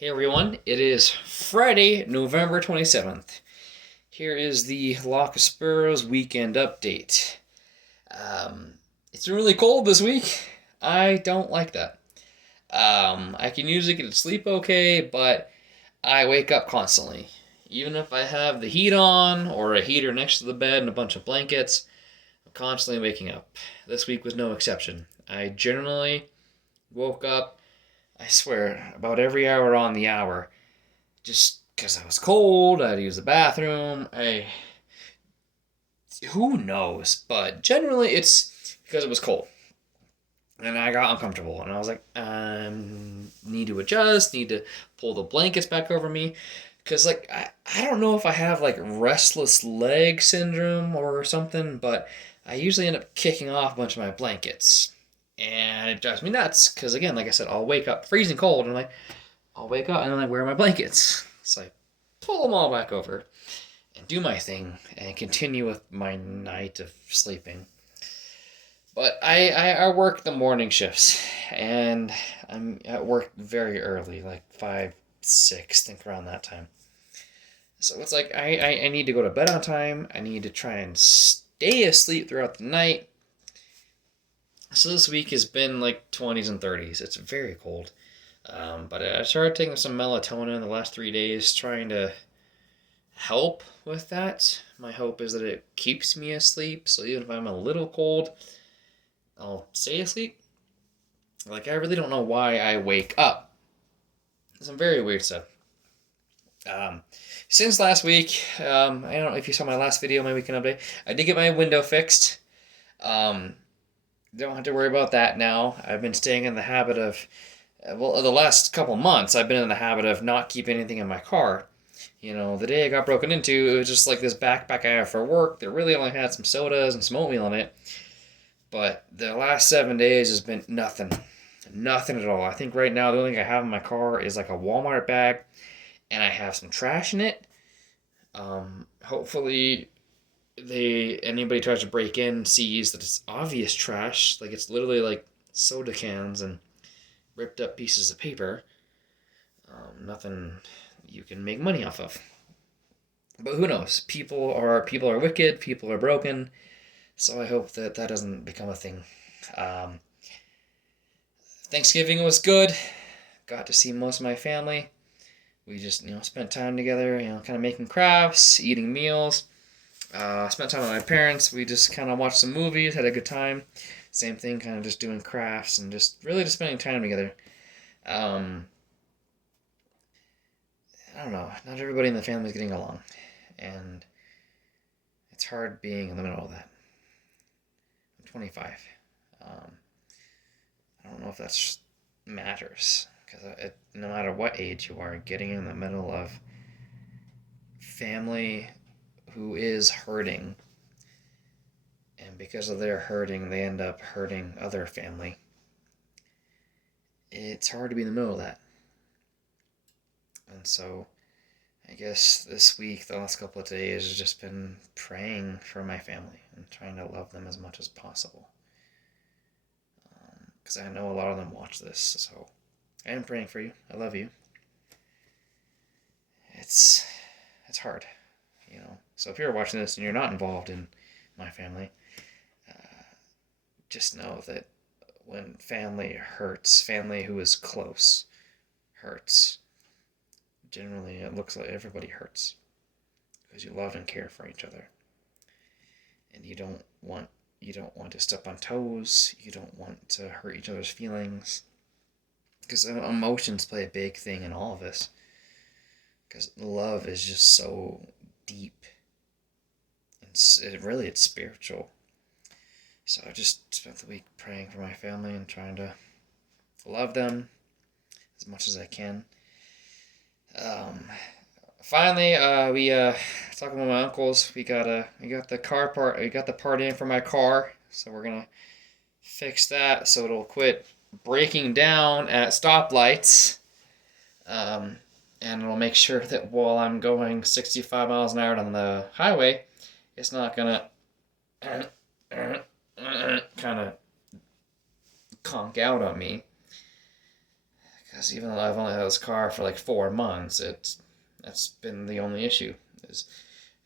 Hey everyone, it is Friday, November 27th. Here is the Larkspurs weekend update. Um, it's been really cold this week. I don't like that. I can usually get to sleep okay, but I wake up constantly. Even if I have the heat on or a heater next to the bed and a bunch of blankets, I'm constantly waking up. This week was no exception. I generally woke up, I swear, about every hour on the hour just because I was cold. I had to use the bathroom. Who knows? But generally, it's because it was cold, and I got uncomfortable, and I was like, need to adjust. Need to pull the blankets back over me, because like I don't know if I have like restless leg syndrome or something, but I usually end up kicking off a bunch of my blankets. And it drives me nuts because, again, like I said, I'll wake up freezing cold and I'll wake up and then I wear my blankets. So I pull them all back over and do my thing and continue with my night of sleeping. But I work the morning shifts and I'm at work very early, like 5, 6, think around that time. So it's like I need to go to bed on time. I need to try and stay asleep throughout the night. So this week has been like 20s and 30s. It's very cold. But I started taking some melatonin in the last 3 days, trying to help with that. My hope is that it keeps me asleep, so even if I'm a little cold, I'll stay asleep. Like, I really don't know why I wake up. Some very weird stuff. Um, since last week, I don't know if you saw my last video, maybe we can update. I did get my window fixed. Um, don't have to worry about that now. I've been staying in the habit of, well, the last couple months, I've been in the habit of not keeping anything in my car. You know, the day I got broken into, it was just like this backpack I have for work that really only had some sodas and some oatmeal in it. But the last 7 days has been nothing. Nothing at all. I think right now the only thing I have in my car is like a Walmart bag and I have some trash in it. Hopefully anybody tries to break in sees that it's obvious trash. Like it's literally like soda cans and ripped up pieces of paper. Nothing you can make money off of. But who knows? People are wicked. People are broken. So I hope that that doesn't become a thing. Um, Thanksgiving was good. Got to see most of my family. We just spent time together. Kind of making crafts, eating meals. Spent time with my parents. We just kind of watched some movies, had a good time. Same thing, kind of just doing crafts and just really just spending time together. Um, I don't know. Not everybody in the family is getting along, and it's hard being in the middle of that. I'm 25. Um, I don't know if that matters because no matter what age you are, getting in the middle of family who is hurting, and because of their hurting, they end up hurting other family. It's hard to be in the middle of that. And so I guess this week, the last couple of days, has just been praying for my family and trying to love them as much as possible. Because I know a lot of them watch this, so I am praying for you. I love you. It's it's hard, So if you're watching this and you're not involved in my family, just know that when family hurts, family who is close hurts. Generally, it looks like everybody hurts because you love and care for each other, and you don't want to step on toes. You don't want to hurt each other's feelings because emotions play a big thing in all of this. Because love is just so deep. It's spiritual. So I just spent the week praying for my family and trying to love them as much as I can. Um, Finally, we talking with my uncles. We got the part in for my car, so we're gonna fix that so it'll quit breaking down at stoplights. Um, and it'll make sure that while I'm going 65 miles an hour on the highway, it's not gonna kind of conk out on me. Because even though I've only had this car for like 4 months, that's been the only issue. Is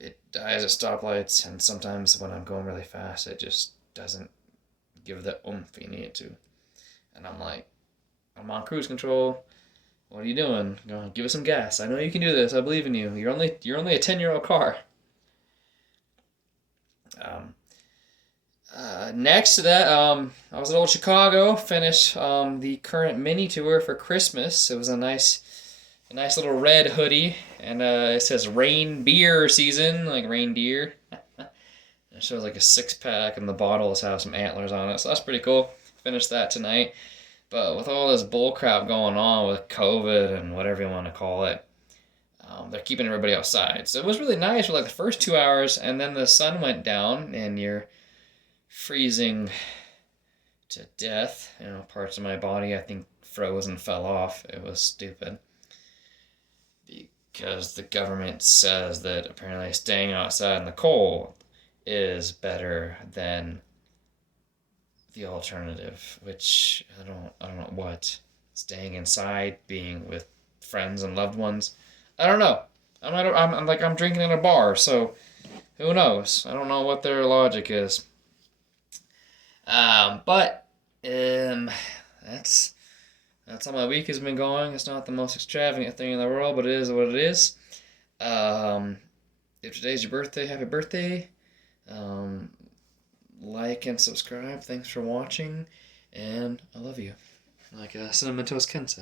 it dies at stoplights, and sometimes when I'm going really fast, it just doesn't give the oomph you need it to. And I'm like, I'm on cruise control. What are you doing? Give us some gas. I know you can do this. I believe in you. You're only a 10-year-old car. Um, Next to that, I was at Old Chicago. Finished the current mini tour for Christmas. It was a nice little red hoodie, and it says rain beer season, like reindeer. It shows like a 6 pack, and the bottles have some antlers on it, so that's pretty cool. Finished that tonight. But with all this bullcrap going on with COVID and whatever you want to call it, they're keeping everybody outside. So it was really nice for like the first 2 hours, and then the sun went down, and you're freezing to death. Parts of my body I think froze and fell off. It was stupid. Because the government says that apparently staying outside in the cold is better than the alternative, which I don't know what. Staying inside, being with friends and loved ones. I don't know. I'm drinking in a bar, so who knows? I don't know what their logic is. But that's how my week has been going. It's not the most extravagant thing in the world, but it is what it is. Um, if today's your birthday, happy birthday. Um, like and subscribe. Thanks for watching, and I love you. Like Cinnamon Toast Ken says.